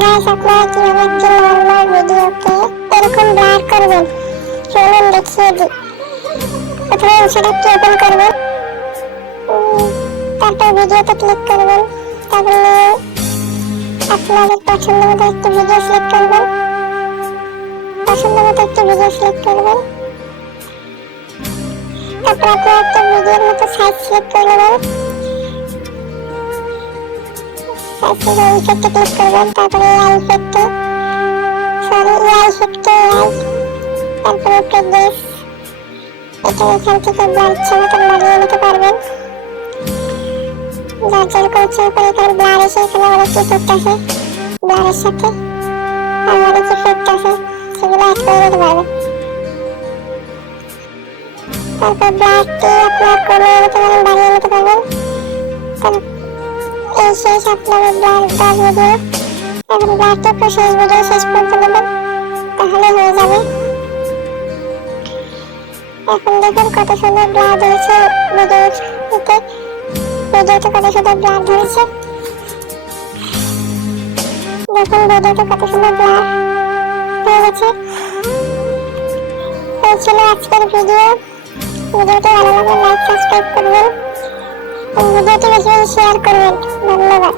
Guys আপনারা কিভাবে একটি নরমাল ভিডিওকে এরকম ব্লার করবেন চলুন দেখিয়ে দিই। প্রথমে সেটাকে ওপেন করবেন, তারপর ভিডিওতে ক্লিক করবেন, তারপরে আপনাদের পছন্দ মতো একটি ভিডিও সিলেক্ট করবেন, তারপর আপনারা একটা ভিডিওর মতো সাইজ সিলেক্ট করে নেবেন, ইফেক্টে ক্লিক করবেন, তারপরে তারপরে প্রেডিস এটা এখান থেকে ব্লার ইচ্ছে মতো বাড়িয়ে নিতে পারবেন। যার যেরকম ইচ্ছে করে এখানে ব্লার এসে এখানে অনেক ইফেক্ট আছে, ব্লারের সাথে আর অনেক ইফেক্ট আছে, সেগুলো অ্যাড করে নিতে পারবেন। তারপর ব্লারটি আপনার কমিয়ে নিতে পারেন, বাড়িয়ে নিতে পারবেন। এই শেষ আপনাদের ব্লার ভিডিও। এখন ব্লারটি পুরো শেষ ভিডিও শেষ পর্যন্ত নেবেন, তাহলে হয়ে যাবে। এখন দেখুন কত সুন্দর ব্লার ধরেছে ভিডিওতে কত সুন্দর ব্লার ধরেছে। দেখুন ভিডিওতে কত সুন্দর ব্লার হয়ে গেছে। এই ছিল আজকের ভিডিওটি ভালো লাগলে লাইক সাবস্ক্রাইব করবেন, ভিডিওটি বেশি বেশি শেয়ার করবেন। ধন্যবাদ।